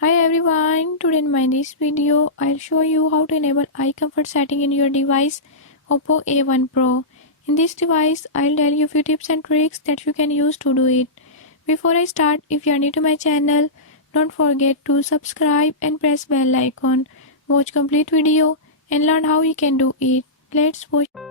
Hi everyone, today in this video I'll show you how to enable eye comfort setting in your device Oppo A1 Pro. In this device I'll tell you few tips and tricks that you can use to do it. Before I start, if you are new to my channel, don't forget to subscribe and press bell icon. Watch complete video and learn how you can do it. Let's watch.